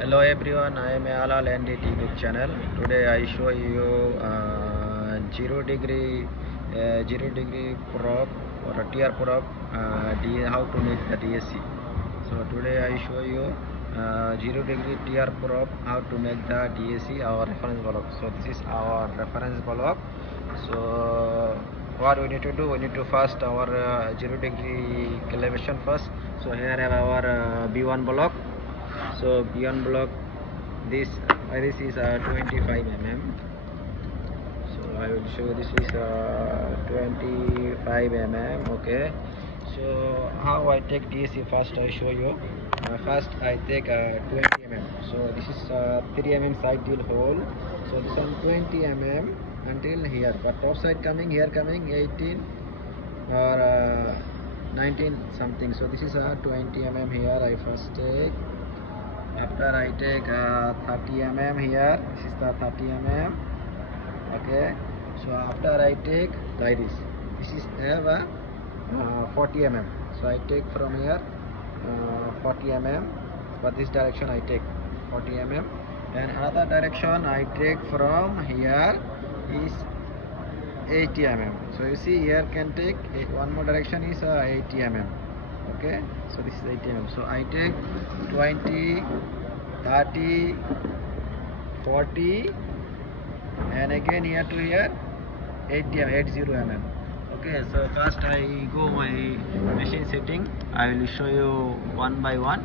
Hello everyone, I am Alal and YouTube channel. Today I show you 0 degree prop or a tier prop, how to make the DSC. So today I show you 0 degree tier prop how to make the DSC, our reference block. So this is our reference block. So what we need to do, we need to first our 0 degree elevation first. So here I have our B1 block. So beyond block, this is 25 mm. So I will show this is 25 mm. Okay, so how I take DSC first, I show you. First I take 20 mm. So this is 3 mm side drill hole. So this one 20 mm until here, but top side coming, here coming 18 or 19 something. So this is 20 mm here. I first take. After I take 30 mm here, this is the 30 mm. Okay, so after I take like this is have a 40 mm. So I take from here 40 mm, but this direction I take 40 mm, and another direction I take from here is 80 mm. So you see here can take one more direction is 80 mm. Okay, so this is 80 mm. So I take 20, 30, 40, and again here to here 80 mm. Okay, so first I go my machine setting. I will show you one by one.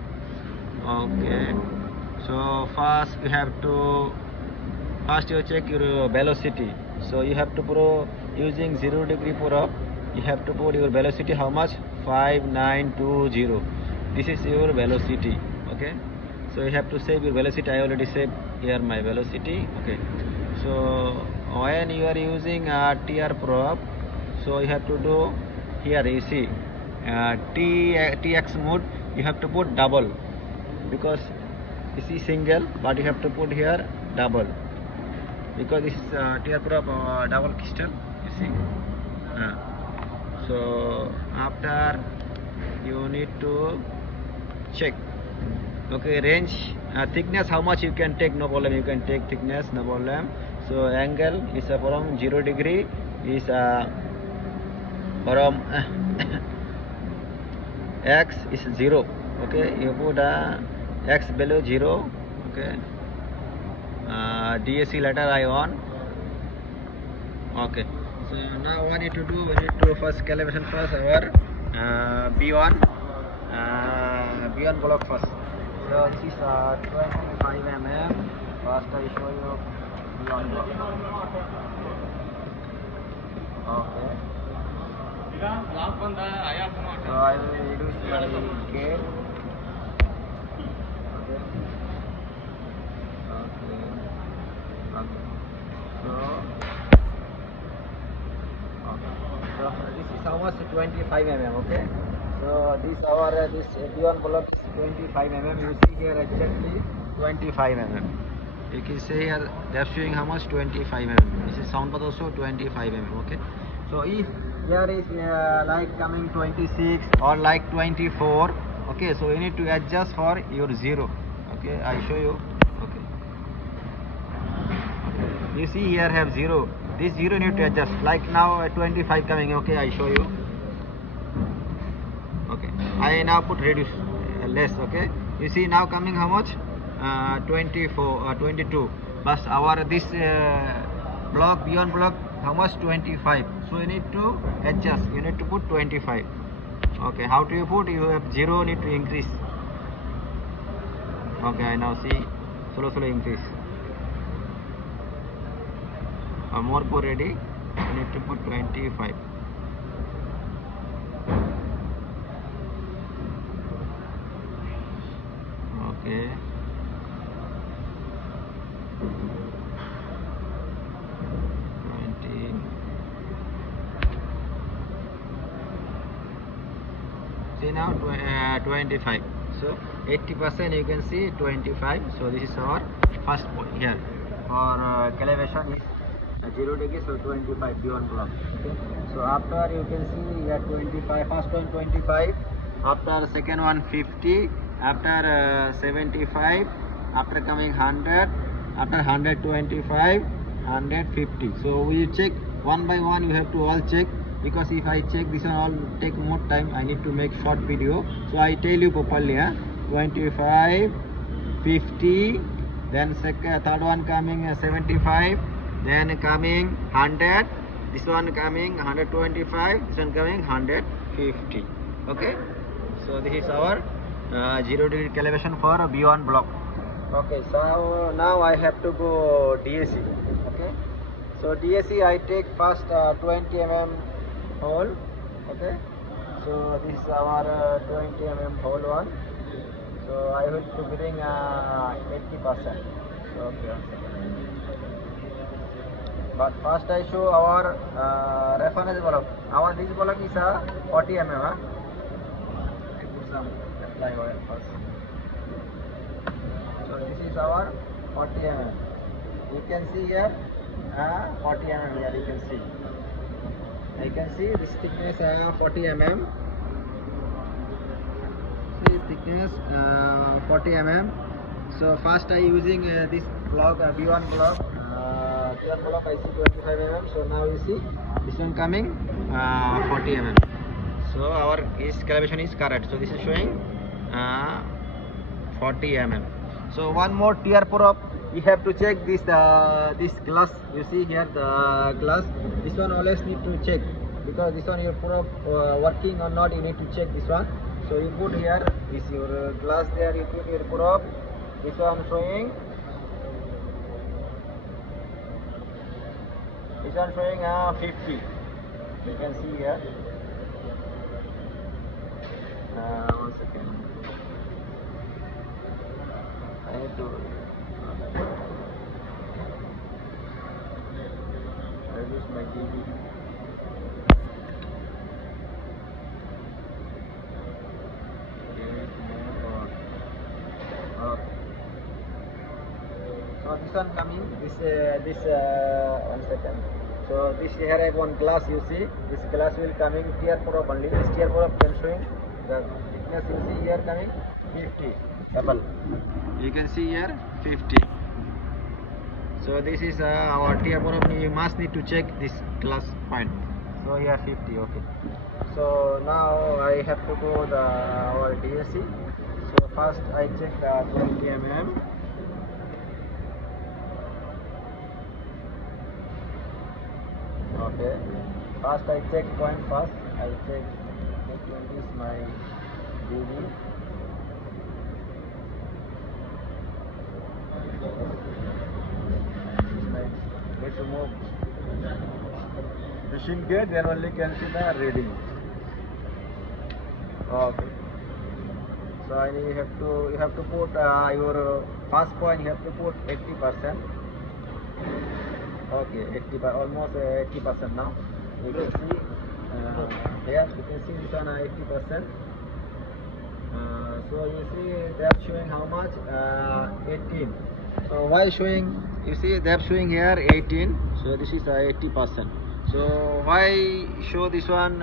Okay, so first you check your velocity. So you have to put using 0 degree pour up. You have to put your velocity how much? 5920. This is your velocity. Okay, so you have to save your velocity. I already saved here my velocity. Okay, so when you are using a TR prop, so you have to do here. You see TX mode, you have to put double, because you see single, but you have to put here double, because this is TR prop double crystal. You see. So after you need to check. Okay, range, thickness, how much you can take, no problem, you can take thickness, no problem. So angle is from 0 degree is from x is 0. Okay, you put x below 0. Okay, DSC letter I on. Okay, so now what we need to do, we need to first calibration first our B1 block first. So this is 25 mm. First I show you B1 block. Okay, so I will reduce my gate. Okay, so this is how much? 25 mm. Okay, so this B1 block is 25 mm. You see here exactly 25 mm. You can see here they are showing how much? 25 mm. This is sound but also 25 mm. Okay, so if here is like coming 26 or like 24, okay, so you need to adjust for your 0. Okay, I show you. Okay, you see here have 0, this 0 need to adjust, like now 25 coming. Okay, I show you. Okay, I now put reduce less. Okay, you see now coming how much? 24 22, but our this block beyond block how much? 25. So you need to adjust, you need to put 25. Okay, how do you put? You have 0 need to increase. Okay, I now see slowly increase. More pour ready, you need to put 25. Okay, see now 25. So 80% you can see 25. So this is our first point here for calibration is 0 degree, so 25 beyond block. Okay, so after you can see here 25, first one 25, after second one 50, after 75, after coming 100, after 125, 150. So we check one by one. You have to all check, because if I check this one all take more time. I need to make short video, so I tell you properly. 25, 50, then third one coming 75, then coming 100, this one coming 125, this one coming 150. Okay, so this is our 0 degree calibration for B1 block. Okay, so now I have to go DAC. Okay, so DAC I take first 20 mm hole. Okay, so this is our 20 mm hole one. So I will to bring 80%. So okay, but first I show our reference block. Our this block is 40 mm. I put some apply oil first. So this is our 40 mm. You can see here 40 mm here. You can see. I can see this thickness 40 mm. Thickness 40 mm. So first I using this block B1 block. B1 block I see 25 mm. So now you see this one coming 40 mm. So our calibration is correct. So this is showing 40 mm. So one more tear prop. We have to check this this glass. You see here the glass. This one always need to check, because this one your prop working or not. You need to check this one. So you put here this your glass there. You put your prop. This one showing. This one showing 50. You can see here. One second. I need to reduce my dB. So this one coming, this one second. So this here I have one glass. You see, this glass will coming tear prop only. This tear prop can showing the thickness. You see here coming 50 apple. You can see here 50. So this is our tear prop. You must need to check this glass point. So here 50. Okay. So now I have to go our DAC. So first I check the 20 mm. Okay. First I check point first. I check this my dB. Let's remove machine gate, then only can see the reading. Okay. So you have to put your first point. You have to put 80%. Okay, 80%, almost 80% now. You can see here. You can see this one 80%. So you see they are showing how much 18. So why showing? You see they are showing here 18. So this is 80%. So why show this one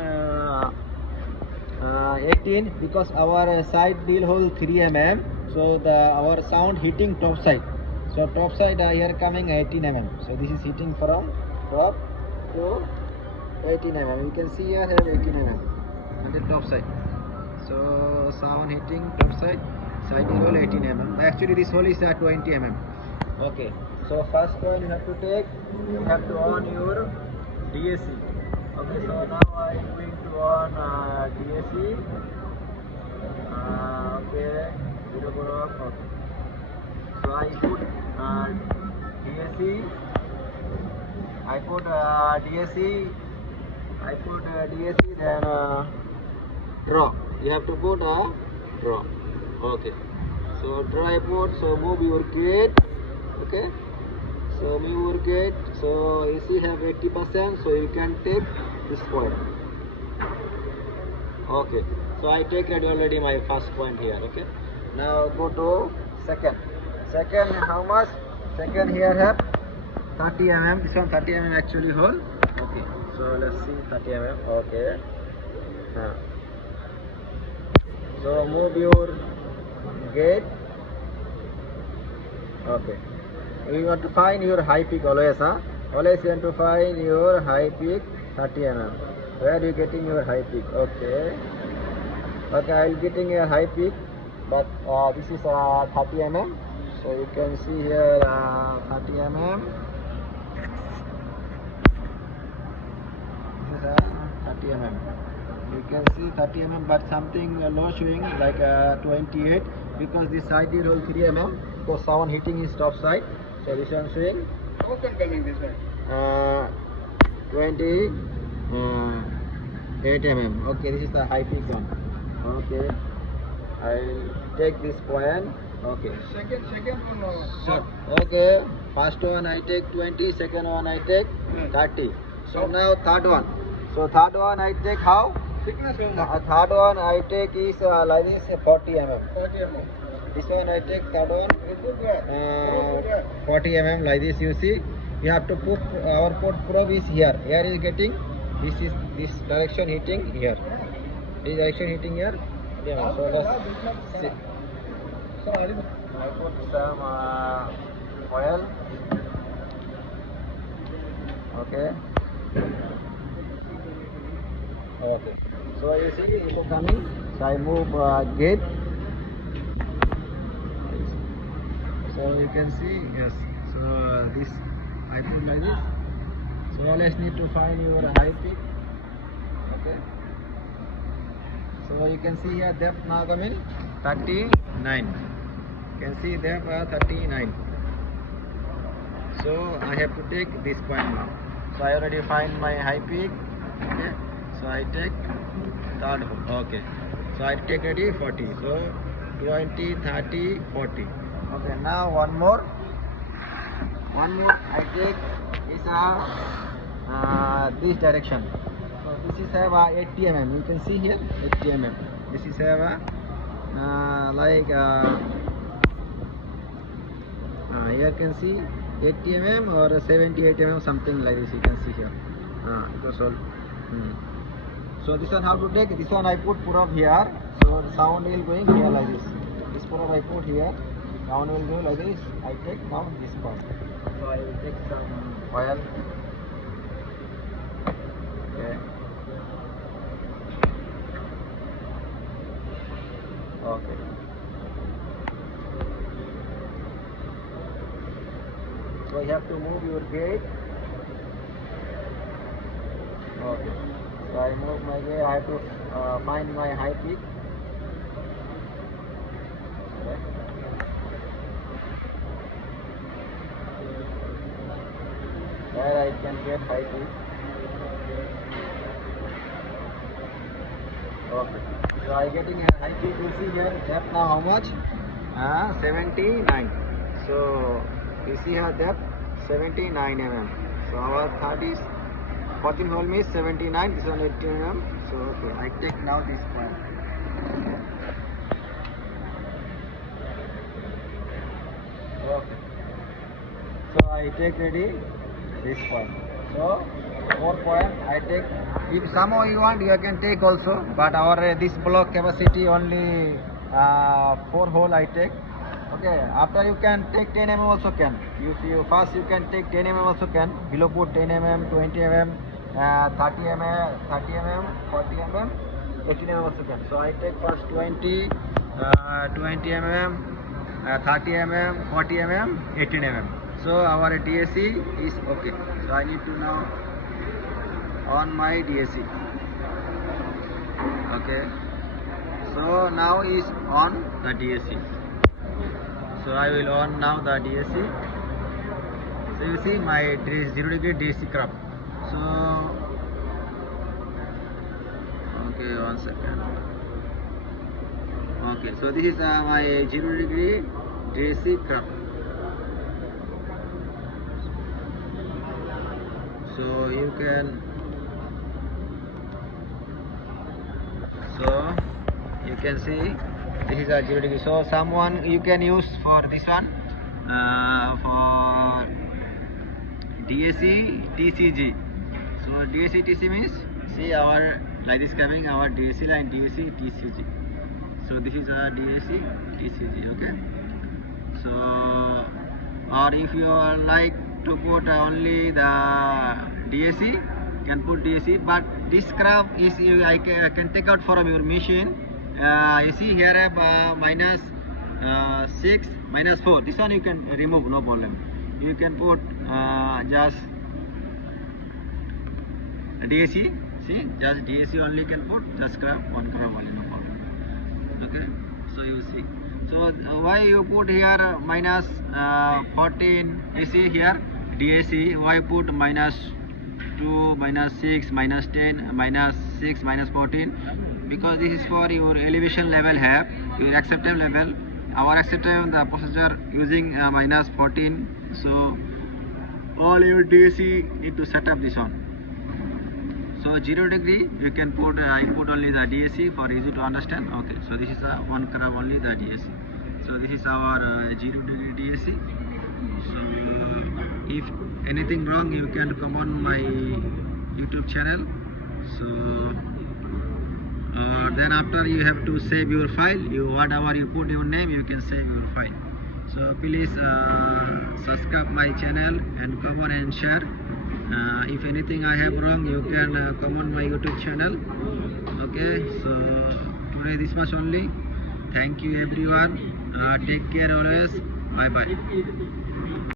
18? Because our side deal hole 3 mm. So our sound hitting top side. So top side here coming 18 mm. So this is hitting from top to 18 mm. You can see here have 18 mm on the top side. So sound hitting top side hole 18 mm. Actually this hole is 20 mm. Okay. So first point you have to take. You have to on your DAC. Okay. So now I am going to on DAC. Okay. Okay. So I put DAC. I put DAC. Then draw. You have to put draw. Okay. So draw I put. So move your gate. Okay. So move your gate. So you see have 80%. So you can take this point. Okay. So I take already my first point here. Okay. Now go to second. Second how much? Second here have 30 mm. This one 30 mm actually hole. Okay. So let's see 30 mm. Okay. So move your gate. Okay. You want to find your high peak always, huh? Always you want to find your high peak 30 mm. Where are you getting your high peak? Okay. Okay, I am getting a high peak, but this is 30 mm. So you can see here 30 mm. This is 30 mm. You can see 30 mm, but something low showing like 28 because this side is all 3 mm. Because sound hitting is top side. So this one showing. How can coming this way? 28 mm. Okay, this is the high peak one. Okay, I'll take this point. Okay. Second one. So, okay, first one I take 20, second one I take 30. So now third one. So third one I take how? Thickness on Third one I take is like this 40 mm. 40 mm. This one I take third one Good way. 40 mm like this. You see, you have to put our port probe is here. Here is getting this direction hitting here. This direction hitting here. Yeah. So let's see. I put some oil. Okay. Okay. So you see it is coming. So I move gate. So you can see, yes. So this I put like this. So always need to find your high peak. Okay. So you can see here depth now coming 39. You can see depth 39. So I have to take this point now. So I already find my high peak. Okay. So I take third hole. Okay. So I take ready 40. So 20, 30, 40. Okay. Now one more. I take is this direction. So this is have 80 mm. You can see here 80 mm. This is have like here can see 80 mm or 78 mm something like this. You can see here. It was all. So this one how to take? This one I put up here. So the sound will going here like this. This put I put here. Sound will go like this. I take now this part. So I will take some oil. Okay. Okay. So you have to move your gate. Okay. So I move my gate. I have to find my high peak. Okay. Where I can get high peak. Okay. So I getting a high peak. You see here depth now how much? 79. So you see here depth 79 mm. So our third is 14 hole means 79. This one 80 mm. So okay, I take now this point. Okay. So I take ready this point. So 4 point I take. If somehow you want, you can take also. But our this block capacity only 4 hole I take. Okay. After you can take 10 mm also can. If you first you can take 10 mm also can. Below put 10 mm, 20 mm, 30 mm, 40 mm, 18 mm also can. So I take first 20 mm, 30 mm, 40 mm, 18 mm. So our DAC is okay. So I need to now on my DAC. Okay. So now is on the DAC. So I will on now the DAC. So you see my 0 degree DAC crop. So okay, 1 second. Okay, so this is my 0 degree DAC crop. So you can see this is a 0 degree. So someone you can use for this one for DAC TCG. So DAC TC means see our like this coming our DAC line DAC TCG. So this is a DAC TCG. Okay. So or if you like to put only the DAC, can put DAC, but this curve is I can take out from your machine. You see here I have minus 6, minus 4. This one you can remove, no problem. You can put just DAC. See, just DAC only can put, just curve, one curve only, no problem. Okay, so you see. So why you put here minus 14? You see here DAC. Why put minus 2, minus 6, minus 10, minus 6, minus 14? Because this is for your elevation level have your acceptance level. Our acceptance the procedure using minus 14. So all your DAC need to set up this one. So 0 degree you can put, I put only the DAC for easy to understand. Okay, so this is one curve only the DAC. So this is our 0 degree DAC. So if anything wrong you can come on my YouTube channel. So then after you have to save your file. You whatever you put your name you can save your file. So please subscribe my channel and come on and share. If anything I have wrong you can come on my YouTube channel. Okay, so today this much only. Thank you everyone. Take care always. Bye bye.